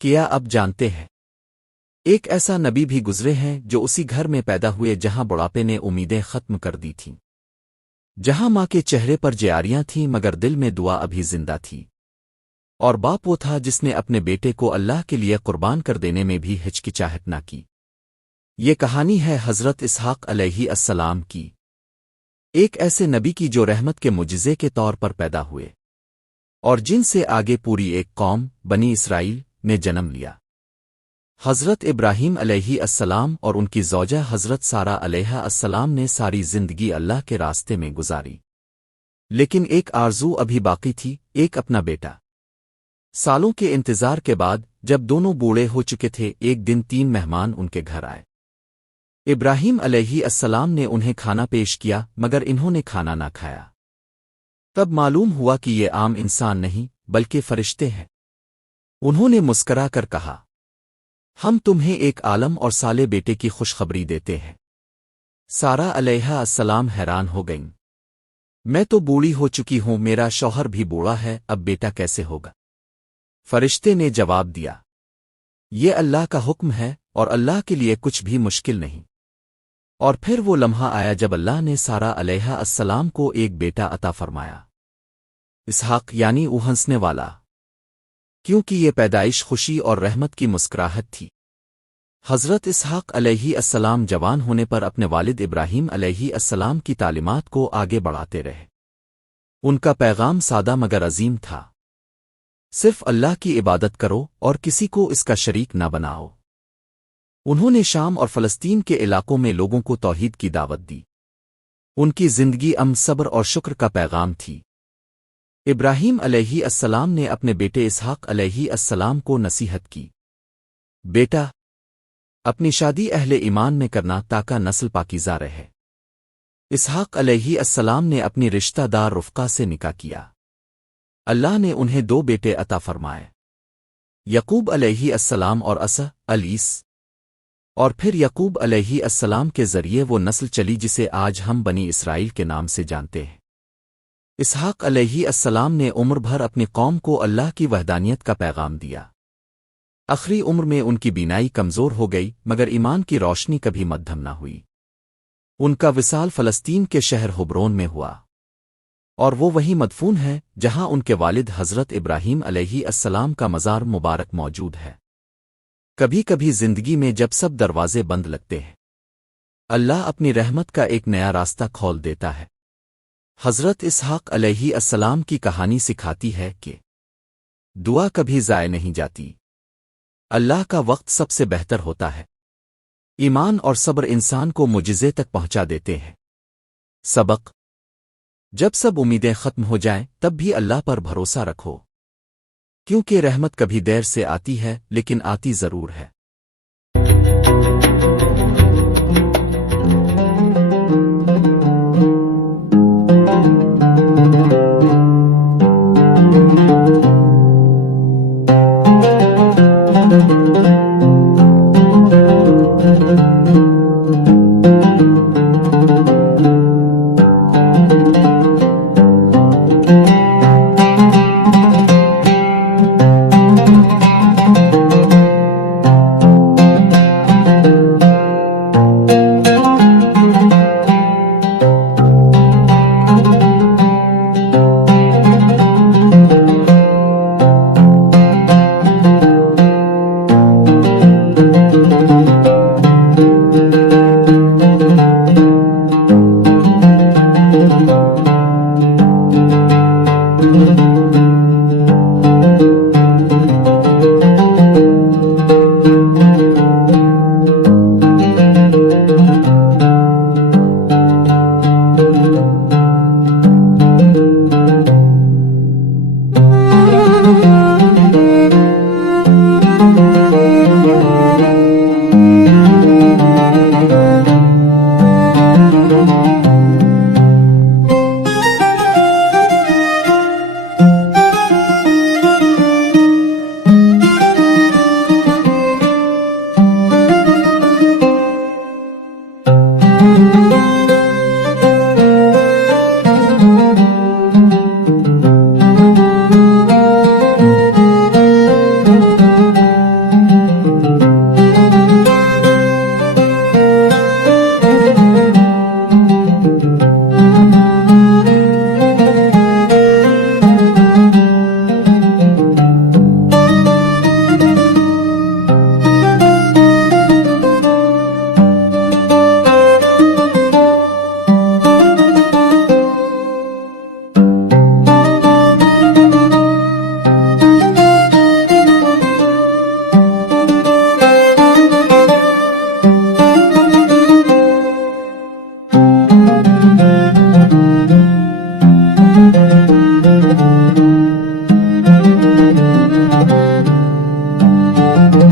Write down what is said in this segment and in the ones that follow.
کیا اب جانتے ہیں ایک ایسا نبی بھی گزرے ہیں جو اسی گھر میں پیدا ہوئے جہاں بڑھاپے نے امیدیں ختم کر دی تھیں، جہاں ماں کے چہرے پر جیاریاں تھیں مگر دل میں دعا ابھی زندہ تھی، اور باپ وہ تھا جس نے اپنے بیٹے کو اللہ کے لیے قربان کر دینے میں بھی ہچکچاہٹ نہ کی۔ یہ کہانی ہے حضرت اسحاق علیہ السلام کی، ایک ایسے نبی کی جو رحمت کے معجزے کے طور پر پیدا ہوئے اور جن سے آگے پوری ایک قوم بنی اسرائیل نے جنم لیا۔ حضرت ابراہیم علیہ السلام اور ان کی زوجہ حضرت سارہ علیہ السلام نے ساری زندگی اللہ کے راستے میں گزاری، لیکن ایک آرزو ابھی باقی تھی، ایک اپنا بیٹا۔ سالوں کے انتظار کے بعد جب دونوں بوڑھے ہو چکے تھے، ایک دن 3 مہمان ان کے گھر آئے۔ ابراہیم علیہ السلام نے انہیں کھانا پیش کیا مگر انہوں نے کھانا نہ کھایا۔ تب معلوم ہوا کہ یہ عام انسان نہیں بلکہ فرشتے ہیں۔ انہوں نے مسکرا کر کہا، ہم تمہیں ایک عالم اور صالح بیٹے کی خوشخبری دیتے ہیں۔ سارہ علیہ السلام حیران ہو گئیں، میں تو بوڑھی ہو چکی ہوں، میرا شوہر بھی بوڑھا ہے، اب بیٹا کیسے ہوگا؟ فرشتے نے جواب دیا، یہ اللہ کا حکم ہے اور اللہ کے لیے کچھ بھی مشکل نہیں۔ اور پھر وہ لمحہ آیا جب اللہ نے سارہ علیہ السلام کو ایک بیٹا عطا فرمایا، اسحاق، یعنی وہ ہنسنے والا، کیونکہ یہ پیدائش خوشی اور رحمت کی مسکراہٹ تھی۔ حضرت اسحاق علیہ السلام جوان ہونے پر اپنے والد ابراہیم علیہ السلام کی تعلیمات کو آگے بڑھاتے رہے۔ ان کا پیغام سادہ مگر عظیم تھا، صرف اللہ کی عبادت کرو اور کسی کو اس کا شریک نہ بناؤ۔ انہوں نے شام اور فلسطین کے علاقوں میں لوگوں کو توحید کی دعوت دی۔ ان کی زندگی امن، صبر اور شکر کا پیغام تھی۔ ابراہیم علیہ السلام نے اپنے بیٹے اسحاق علیہ السلام کو نصیحت کی، بیٹا، اپنی شادی اہل ایمان میں کرنا تاکہ نسل پاکیزہ رہے۔ اسحاق علیہ السلام نے اپنی رشتہ دار رفقہ سے نکاح کیا۔ اللہ نے انہیں 2 بیٹے عطا فرمائے، یعقوب علیہ السلام اور عیسیٰ، اور پھر یعقوب علیہ السلام کے ذریعے وہ نسل چلی جسے آج ہم بنی اسرائیل کے نام سے جانتے ہیں۔ اسحاق علیہ السلام نے عمر بھر اپنی قوم کو اللہ کی وحدانیت کا پیغام دیا۔ آخری عمر میں ان کی بینائی کمزور ہو گئی مگر ایمان کی روشنی کبھی مدھم نہ ہوئی۔ ان کا وصال فلسطین کے شہر حبرون میں ہوا، اور وہ وہیں مدفون ہے جہاں ان کے والد حضرت ابراہیم علیہ السلام کا مزار مبارک موجود ہے۔ کبھی کبھی زندگی میں جب سب دروازے بند لگتے ہیں، اللہ اپنی رحمت کا ایک نیا راستہ کھول دیتا ہے۔ حضرت اسحاق علیہ السلام کی کہانی سکھاتی ہے کہ دعا کبھی ضائع نہیں جاتی، اللہ کا وقت سب سے بہتر ہوتا ہے۔ ایمان اور صبر انسان کو معجزے تک پہنچا دیتے ہیں۔ سبق: جب سب امیدیں ختم ہو جائیں تب بھی اللہ پر بھروسہ رکھو، کیونکہ رحمت کبھی دیر سے آتی ہے لیکن آتی ضرور ہے۔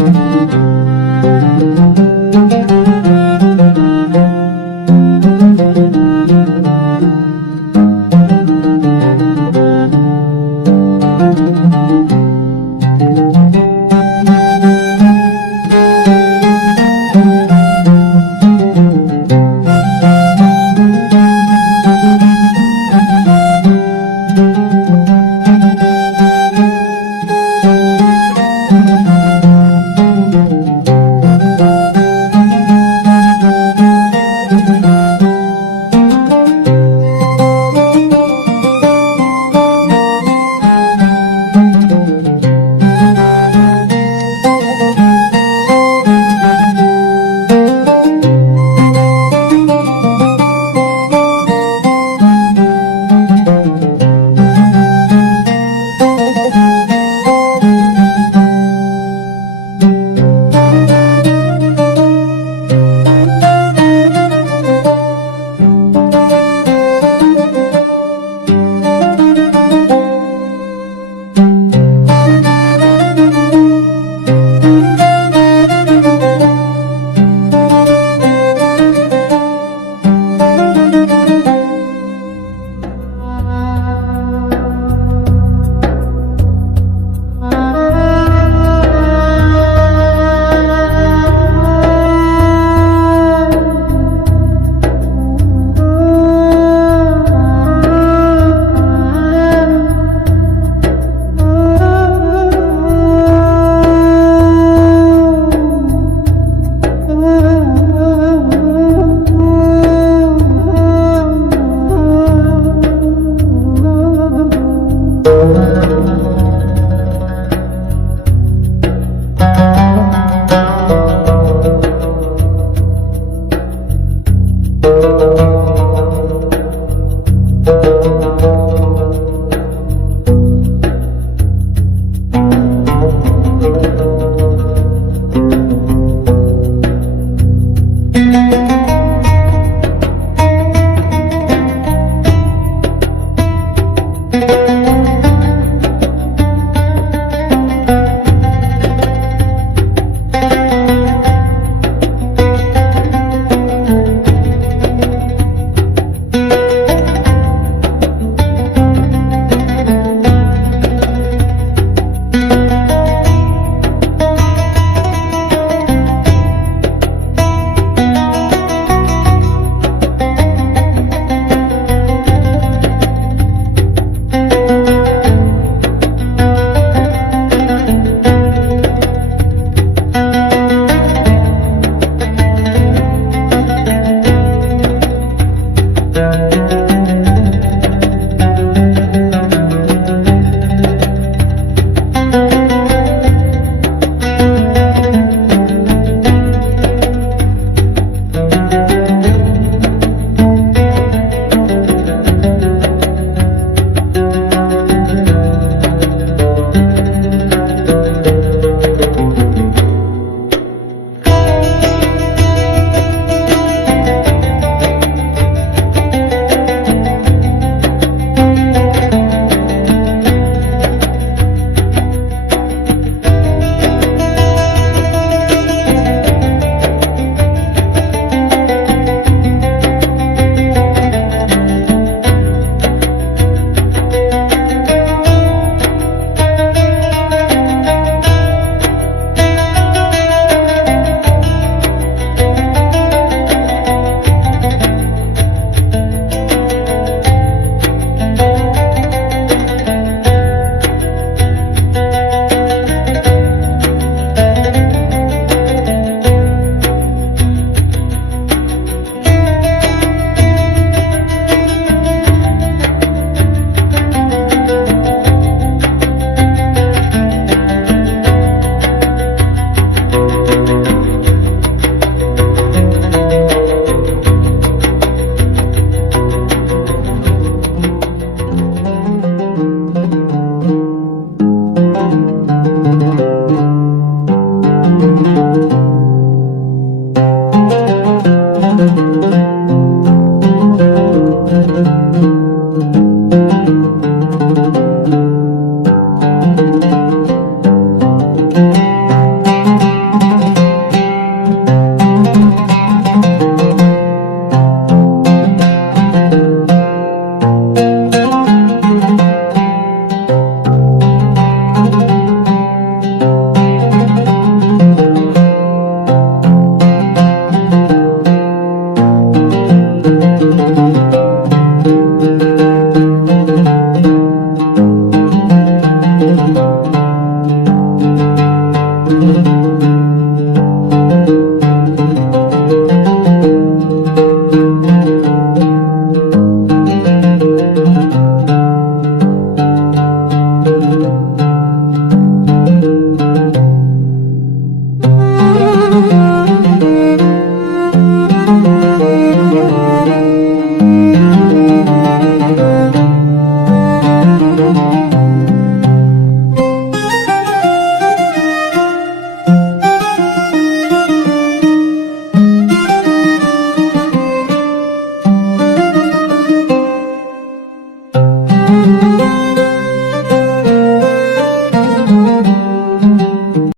है।